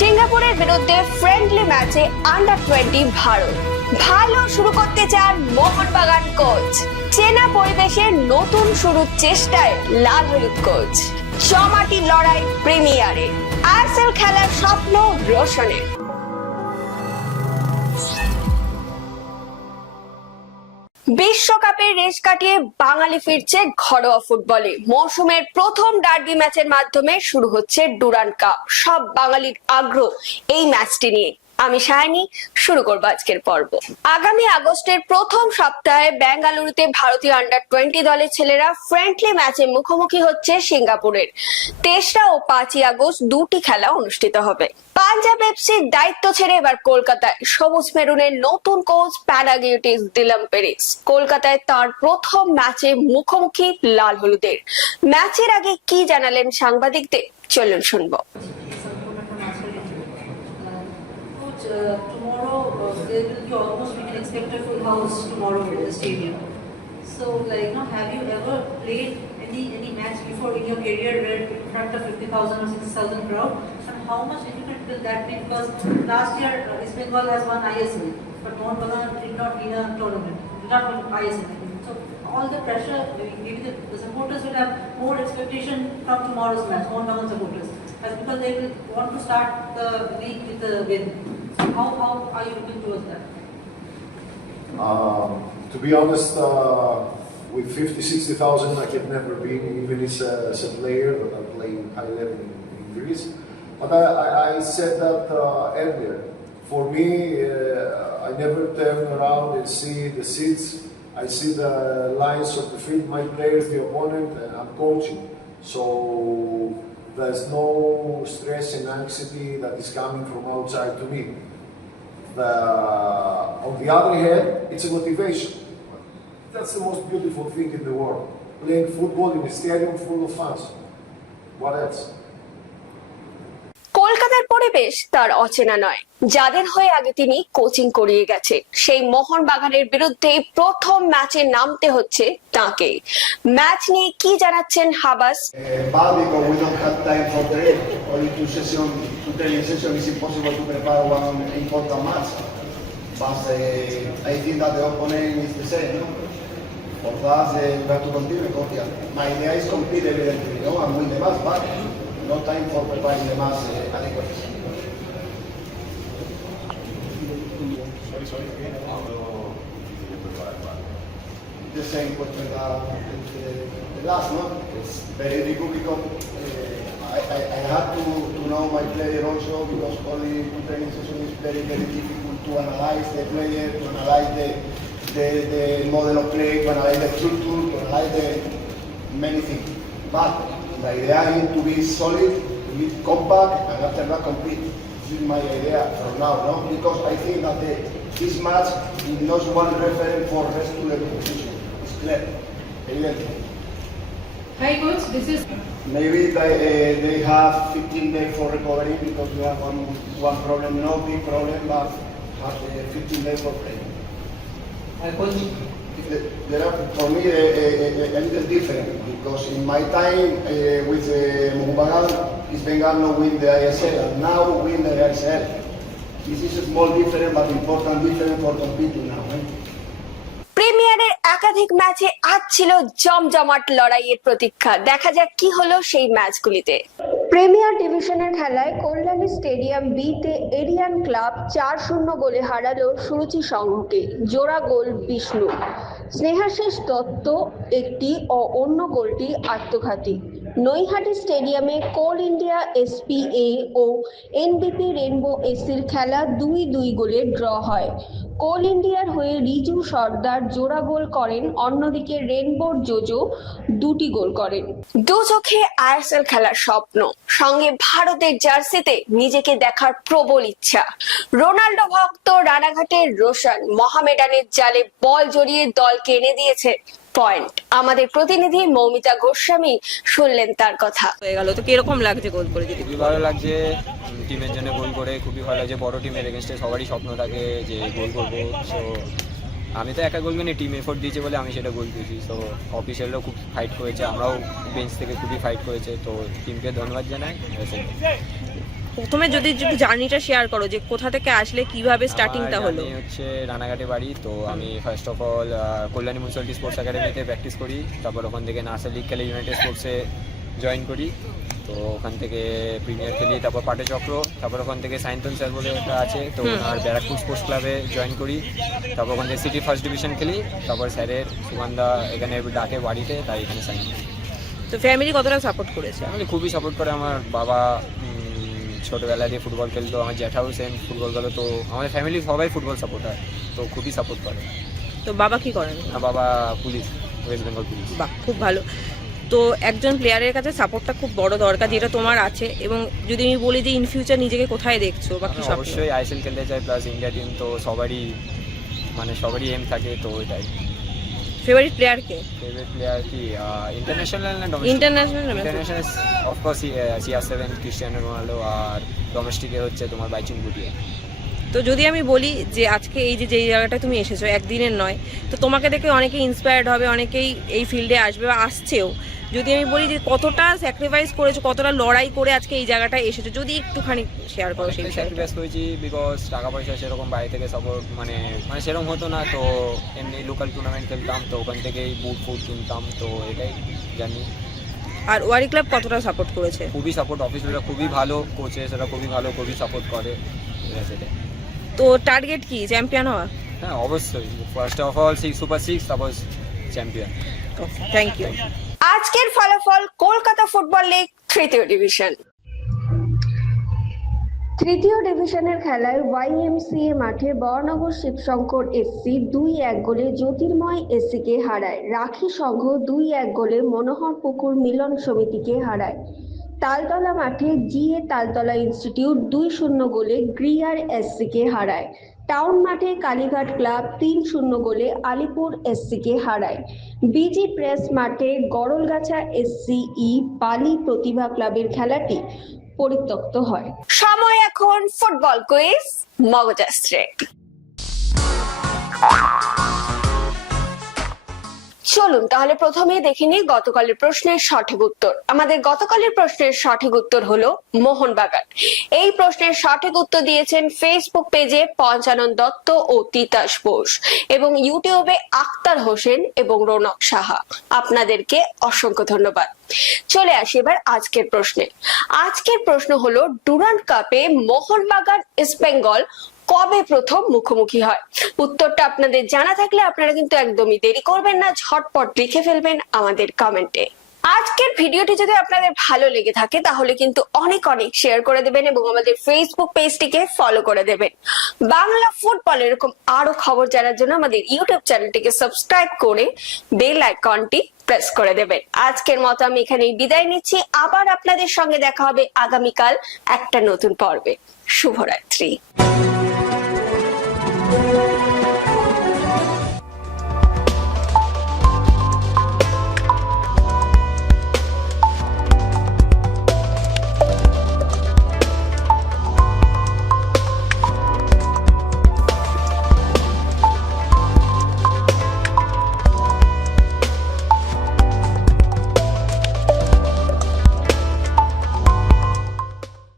সিঙ্গাপুরের বিরুদ্ধে ফ্রেন্ডলি ম্যাচে আন্ডার-20 ভারত ভালো শুরু করতে চান মোহনবাগান কোচ। চেনা পরিবেশে নতুন শুরুর চেষ্টায় লাল হলুদ কোচ। জমাটি লড়াই প্রিমিয়ারে, আইএসএল খেলার স্বপ্ন রোশনের। বিশ্বকাপের রেশ কাটিয়ে বাঙালি ফিরছে ঘরোয়া ফুটবলে। মৌসুমের প্রথম ডার্বি ম্যাচের মাধ্যমে শুরু হচ্ছে ডুরান্ড কাপ। সব বাঙালির আগ্রহ এই ম্যাচটি নিয়ে। আমি শাহিনী, শুরু করব আজকের পর্ব। আগামী আগস্টের প্রথম সপ্তাহে বেঙ্গালুরুতে ভারতীয় আন্ডার-20 দলের ছেলেরা ফ্রেন্ডলি ম্যাচে মুখোমুখি হচ্ছে সিঙ্গাপুরের। 3রা ও 5ই আগস্ট দুটি খেলা অনুষ্ঠিত হবে। পাঞ্জাব এফসির দায়িত্ব ছেড়ে এবার কলকাতায় সবুজ মেরুনের নতুন কোচ প্যানাগিওটিস দিলাম পেরিস। কলকাতায় তার প্রথম ম্যাচে মুখোমুখি লাল হলুদের। ম্যাচের আগে কি জানালেন সাংবাদিকদের, চলুন শুনবো। Tomorrow there will be almost, we can expect a full house tomorrow in the stadium. So have you ever played any match before in your career where in front of 50,000 or 60,000 crowd? And how much difficult will that be? Because last year East Bengal has won ISL, but Mohanbagan did not win a tournament, did not win ISL. So all the pressure, maybe the supporters will have more expectation from tomorrow's match, Mohanbagan supporters, as because they will want to start the league with a win. How are you looking towards that? To be honest, with 50,000-60,000 I have never been, even as a player, but I'm playing high level in Greece. But I said that earlier. For me, I never turn around and see the seats. I see the lines of the field, my players, the opponent, and I'm coaching. So there's no stress and anxiety that is coming from outside to me. On the other hand, it's a motivation. That's the most beautiful thing in the world. Playing football in a stadium full of fans. What else? কলকাতার পরিবেশ তার অচেনা নয়। যাদের হয়ে আগে তিনি coaching করিয়ে গেছে, সেই মোহনবাগানের বিরুদ্ধে প্রথম ম্যাচে নামতে হচ্ছে তাকে। ম্যাচ নিয়ে কি জানাচ্ছেন Habas? Bad because we don't have time for training. Only two training sessions is impossible to prepare one important match. But I think that the opponent is the same. No? For that, we have to continue. My idea is compete evidently, and win the match, but no time for preparing the match adequately. The same question that the last one. It's very difficult because I had to know my player also, because only training session is very difficult to analyze the player, to analyze the model of play, to analyze the structure, to analyze the many things. But the idea is to be solid, to be compact, and after that compete. This is my idea from now, no? Because I think that this match is not one reference for rest to the competition. It's clear, evidently. Hi coach, this is... Maybe they have 15 days for recovery, because we have one problem, no big problem, but have 15 days for playing. coach, There are, for me, a little different, because in my time with Mohanbagan, East Bengal no win the ISL, and now win the ISL. This is a small difference, but important difference for competing now. প্রিমিয়ারের একাধিক ম্যাচে আজ ছিল জমজমাট লড়াইয়ের প্রতীক্ষা। দেখা যাক কি হলো সেই ম্যাচগুলিতে। প্রিমিয়ার ডিভিশনের খেলায় কল্যাণী স্টেডিয়াম বিতে এরিয়ান ক্লাব 4-0 গোলে হারালো সুরুচি সংঘকে। জোড়া গোল বিষ্ণু, স্নেহাশিস দত্ত একটি ও অন্য গোলটি আত্মঘাতী। নৈহাটি স্টেডিয়ামে কোল ইন্ডিয়া এসপিএ ও এনবিপি রেনবো এসির খেলা 2-2 গোলে ড্র হয়। কোল ইন্ডিয়ার হয়ে রিজু সর্দার জোড়া গোল করেন, অন্যদিকে রেনবোর জোজো দুটি গোল করেন। দু চোখে আইএসএল খেলার স্বপ্ন, সঙ্গে ভারতের জার্সিতে নিজেকে দেখার প্রবল ইচ্ছা। রোনাল্ডো ভক্ত রানাঘাটের রোশন মোহামেডানের জালে বল জড়িয়ে দলকে এনে দিয়েছে পয়েন্ট। আমাদের প্রতিনিধি মৌমিতা গোস্বামী শুনলেন তার কথা। হয়ে গেল তো কিরকম লাগছে গোল করে? খুবই ভালো লাগছে, টিমের জন্য গোল করে খুবই ভালো লাগছে। বড় টিমের এগেনস্টে সবারই স্বপ্ন থাকে যে গোল করবো। সো আমি তো একা গোল করিনি, টিম এফোর্ট দিয়েছে বলে আমি সেটা গোল দিয়েছি। সো অফিসিয়ালরাও খুব ফাইট করেছে, আমরাও বেঞ্চ থেকে খুবই ফাইট করেছে। তো টিমকে ধন্যবাদ জানাই। প্রথমে যদি জার্নিটা শেয়ার করো যে কোথা থেকে আসলে কিভাবে স্টার্টিংটা হলো। আমি হচ্ছে রানাঘাটে বাড়ি, তো আমি first of all Kalyani municipality sports একাডেমিতে প্র্যাকটিস করি, তারপর ওখান থেকে নার্সারি লিগ খেলে ইউনাইটেড স্পোর্টসে জয়েন করি, তো ওখান থেকে প্রিমিয়ার খেলি, তারপর পাটচক্র, তারপর ওখান থেকে সাইন্টন স্যার বলে একটা আছে, তো আর ব্যারাকপুর স্পোর্টস ক্লাবে জয়েন করি, তারপর ওখান থেকে সিটি ফার্স্ট ডিভিশন খেলি, তারপর স্যারের সুগন্ধা এখানে ডাকে বাড়িতে, তাই এখানে সাইন করি। তো ফ্যামিলি কতটা সাপোর্ট করেছে? আমি খুবই সাপোর্ট করে, আমার বাবা ছোটোবেলা দিয়ে ফুটবল খেলতো, আমার জ্যাঠাও সেম ফুটবল খেলো, তো আমাদের ফ্যামিলি সবাই ফুটবল সাপোর্টার, তো খুবই সাপোর্ট করে। তো বাবা কি করেন? আমার বাবা পুলিশ, ওয়েস্ট বেঙ্গল পুলিশ। বাহ, খুব ভালো। তো একজন প্লেয়ারের কাছে সাপোর্টটা খুব বড় দরকার, যেটা তোমার আছে। এবং যদি আমি বলি যে ইন ফিউচার নিজেকে কোথায় দেখছো বা কি আমি স্বপ্ন? অবশ্যই আইএসএল খেলতে চাই, প্লাস ইন্ডিয়া টিম, তো সবারই এম থাকে, তো ওইটাই। ফেভারিট প্লেয়ার কে? ফেভারিট প্লেয়ার কি ইন্টারন্যাশনাল না domestic? International. International of course CR7 Cristiano Ronaldo, আর ডোমেস্টিকে হচ্ছে তোমার বাইচুং ভুটিয়া। তো যদি আমি বলি যে আজকে এই যে যেই জায়গাটায় তুমি এসেছো, একদিনের নয়, তো তোমাকে দেখে অনেকেই ইন্সপায়ার্ড হবে, অনেকেই এই ফিল্ডে আসবে বা আসছেও। যদি আমি বলি যে কতটা স্যাক্রিফাইস করেছো, কতটা লড়াই করে আজকে এই জায়গাটায় এসেছো, যদি একটুখানি শেয়ার করো সেই বিষয়ে। স্যাক্রিফাইস করেছি, বিকজ টাকা পয়সা সেরকম বাইরে থেকে সাপোর্ট মানে সেরকম হতো না, তো এমনি লোকাল টুর্নামেন্ট খেলতাম, তো ওখান থেকেই বুট কিনতাম, তো এটাই জানি। আর ওয়ারি ক্লাব কতটা সাপোর্ট করেছে? খুবই সাপোর্ট, অফিসাররা খুবই ভালো, কোচেসরা খুবই ভালো, খুবই সাপোর্ট করে, সেটাই। তো টার্গেট কি, চ্যাম্পিয়ন হওয়া? হ্যাঁ অবশ্যই, ফার্স্ট অফ অল সুপার 6, তারপর চ্যাম্পিয়ন। Thank you. আজকের ফলাফল কলকাতা ফুটবল লিগ তৃতীয় ডিভিশন। তৃতীয় ডিভিশনের খেলায় YMCA মাঠে বর্ণনগর শিবশঙ্কর এসসি 2-1 গোলে জ্যোতির্ময় এসসিকে হারায়। রাখি সংঘ 2-1 গোলে মনোহর পুকুর মিলন সমিতিকে হারায়। তালতলা মাঠে GA তালতলা ইনস্টিটিউট 2-0 গোলে গ্রিয়ার এসসিকে হারায়। টাউন মাঠে কালীঘাট ক্লাব 3-0 গোলে আলিপুর এসসিকে হারায়। বিজি প্রেস মাঠে গড়লগাছা SCE বালি প্রতিভা ক্লাবের খেলাটি পরিত্যক্ত হয়। সময় এখন ফুটবল কুইজ মগজাস্ত্রে। চলুন তাহলে প্রথমেই দেখে নিই গতকালের প্রশ্নের সঠিক উত্তর। আমাদের গতকালের প্রশ্নের সঠিক উত্তর হলো মোহনবাগান। এই প্রশ্নের সঠিক উত্তর দিয়েছেন ফেসবুক পেজে পঞ্চানন দত্ত ও তিতাস বোস, এবং ইউটিউবে আক্তার হোসেন এবং রৌনক সাহা। আপনাদেরকে অসংখ্য ধন্যবাদ। চলে আসি এবার আজকের প্রশ্নে। আজকের প্রশ্ন হলো ডুরান্ড কাপে মোহনবাগান ইস্ট বেঙ্গল কবে প্রথম মুখোমুখি হয়? উত্তরটা আপনাদের জানা থাকলে আপনারা কিন্তু একদমই দেরি করবেন না, ঝটপট লিখে ফেলবেন আমাদের কমেন্টে। আজকের ভিডিওটি যদি আপনাদের ভালো লেগে থাকে তাহলে কিন্তু অনেক শেয়ার করে দেবেন এবং আমাদের ফেসবুক পেজটিকে ফলো করে দেবেন। বাংলা ফুটবল এরকম আরো খবর জানার জন্য আমাদের ইউটিউব চ্যানেলটিকে সাবস্ক্রাইব করে বেল আইকনটি প্রেস করে দেবেন। আজকের মতো আমি এখানেই বিদায় নিচ্ছি। আবার আপনাদের সঙ্গে দেখা হবে আগামীকাল একটা নতুন পর্বে। শুভরাত্রি।